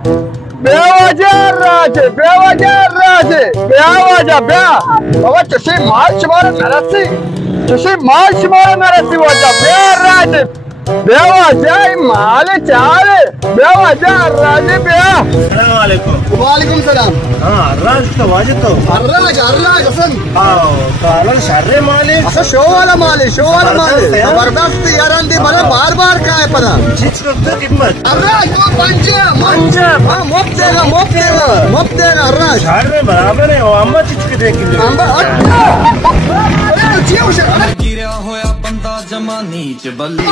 बेवजह राजे बेवजह बाबा चुशी माल शिमारा नरसी वजह बेराजे बेवजह माल चाल बेवजह राजे बेया। वालेकुम सलाम। हाँ अर्राज तो वाजिब तो अर्राज हसन कालन शर्रे मालिक असं शो वाला माल जबरदस्त यारान दी मला बार बार काय पदा चीज करते किम्मत अर्राज वो पंचे हाँ मुफ्त देगा अर्राज शर्रे बराबर है अम्मा चीज के देखेंगे गिरा होया बंदा जमा नीच बल्ली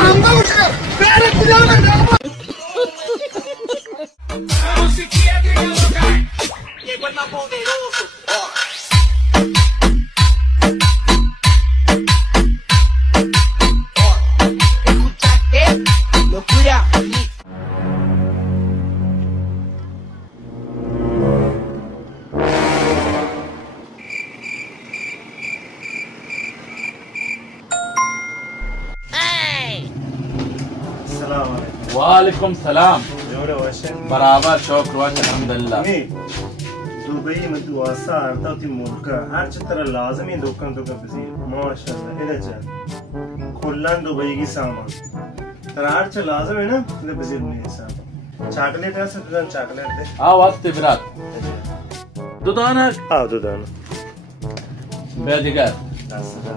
वालेकुम सलाम। बराबर शौक रुआच अल्हम्दुलिल्लाह। दुबई में तू आसा आता थी मुल्का हर तरह लाजमी दुकान तो का बजी माशाल्लाह इधर चल खुल्लान दुबई की सामान तर हर च लाजम है ना इधर बजी में हिसाब चॉकलेट है सब चॉकलेट दे आ वक्त बिरात दुदाना दुदाना बेदिगर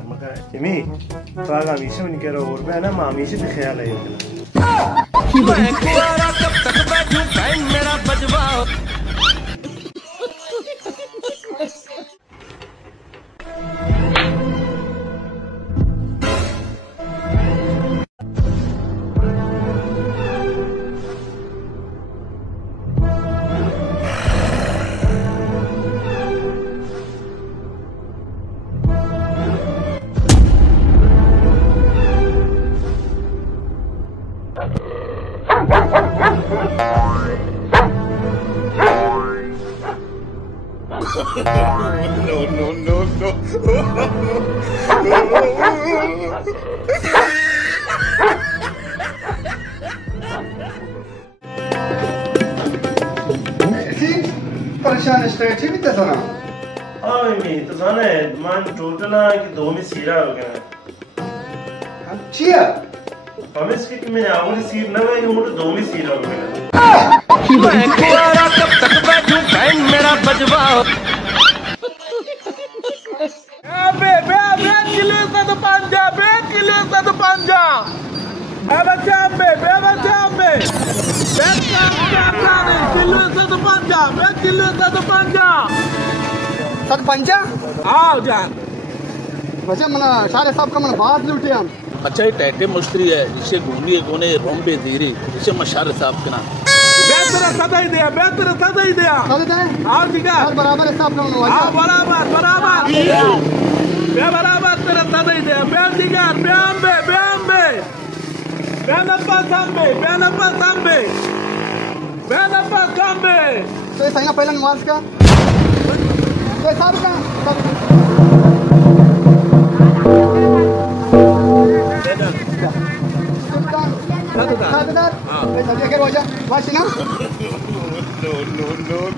मका इमी फागा मीशे में कह रहा और मैं ना मामी से भी ख्याल है मैं कुआरा कब तक बैठूं बैंड मेरा बजवा। No. परेशान स्ट्रेची भी तो सुना तो जाना है मान टोटल है कि 2 में सीरा हो गया चिया हम इसके कि मैंने आउली सीर ना गई वो 2 में सीरा हो गया मैं कुआरा कब तक बैठूं बैंड मेरा बजवा। बे किलो से तो पंजा बच्चा बे किलो से तो पंजा सत पंजा आओ जान वैसे मना सारे सब का मन बात लूटे हम। अच्छा ये टैटे मुश्तरी है इसे घूमने कोने रोम्बे धीरे इसे मशार साहब कना बेहतर सदा ही दिया और ठीक है बराबर हिसाब ना बराबर तेरा सदा ही दिया बेम दिगार बेनप्पा सांबे तो ये सही पहला नमाज का तो सब का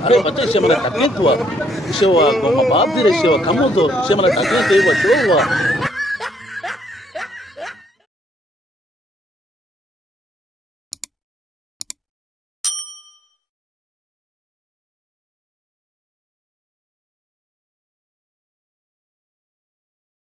अरे बच्चे इसे मला टाकले तू इसे वा बाप दिरे इसे वा कमो तो इसे मला टाकले ते वा